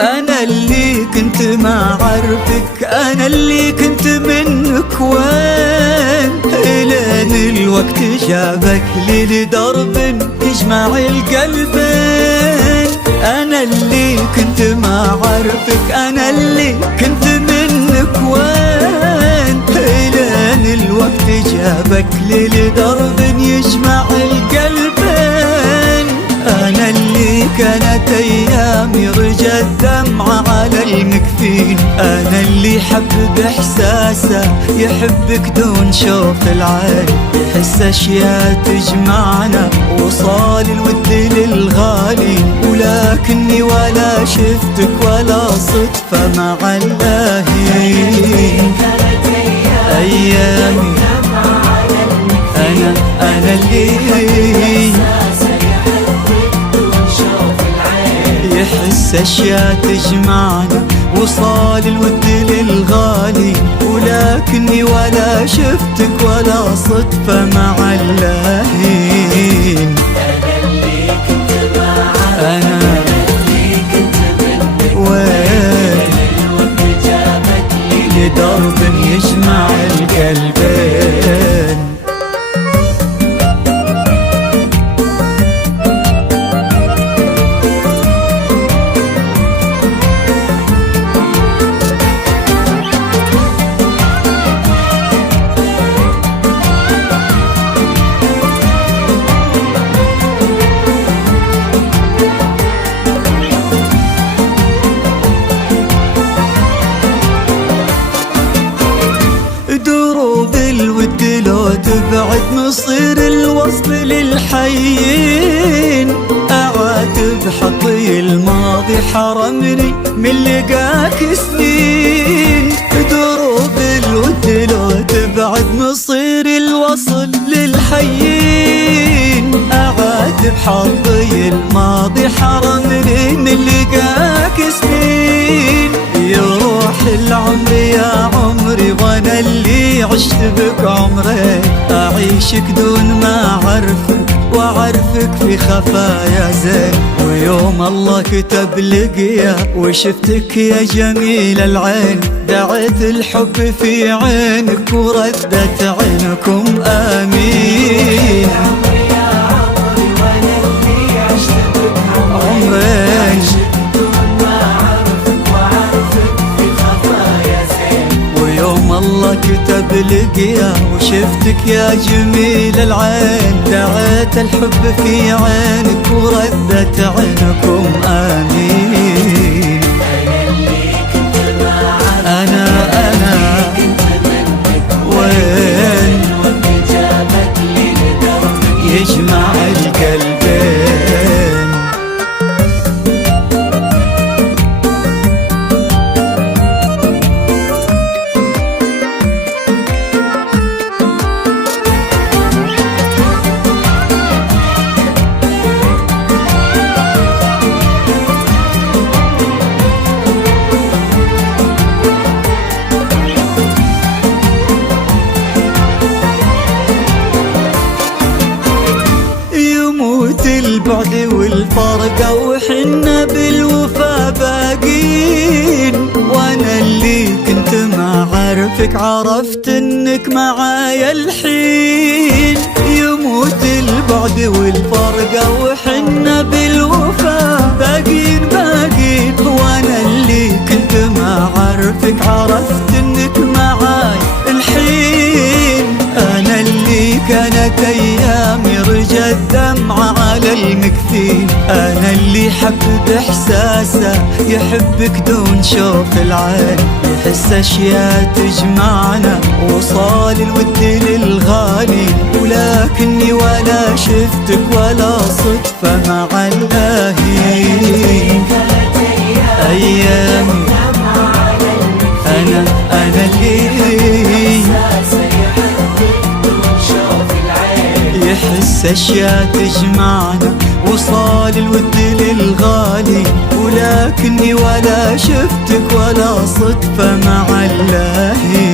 أنا اللي كنت ما عرفك، أنا اللي كنت منك وين، إلين الوقت جابك لي لدرب يجمع القلبين. أنا اللي كنت ما عرفك، أنا اللي كنت منك وين، إلين الوقت جابك لي لدرب يجمع القلبين. أنا اللي كانت أيامي رجت دمعة على المكفين، أنا اللي حب بإحساسه يحبك دون شوف العين، يحس أشياء تجمعنا وصال الود للغالي، ولكني ولا شفتك ولا صدفة مع اللاهين. أيامي أنا اللي يحس أشياء تجمعنا وصال الود للغالي، ولكني ولا شفتك ولا صدفة مع اللاهين. أنا وين لدرب يجمع القلبين. دروب الود لو تبعد مصير الوصل للحيين، أعاتب حطي الماضي حرمني من لقاك سنين. دروب الود لو تبعد مصير الوصل للحيين، أعاتب حطي الماضي حرمني من لقاك سنين. يروح العمر يا عمري وانا اللي عشت بك عمري، اعيشك دون ما اعرفك واعرفك في خفايا زين. ويوم الله كتب لقيا وشفتك يا جميل العين، دعيت الحب في عينك وردت عينكم آمين. الله كتب لقيا وشفتك يا جميل العين، دعيت الحب في عينك وردت عينكم آمين. أنا وين يجمع القلبين. البعد والفرقة وحنا بالوفا باقين، وانا اللي كنت ما عارفك عرفت انك معايا الحين. يموت البعد والفرقة وحنا بالوفا باقين، وانا اللي كنت ما عارفك عرفت انك معايا الحين. انا اللي كانت ايامي رجت دمعة على المكفين، أنا اللي حب بإحساسه يحبك دون شوف العين، يحس أشياء تجمعنا وصال الود للغالي، ولكني ولا شفتك ولا صدفة مع اللاهين. أيامي أنا اللي يحس أشياء تجمعنا وصال الود للغالي، ولكني ولا شفتك ولا صدفة مع اللاهين.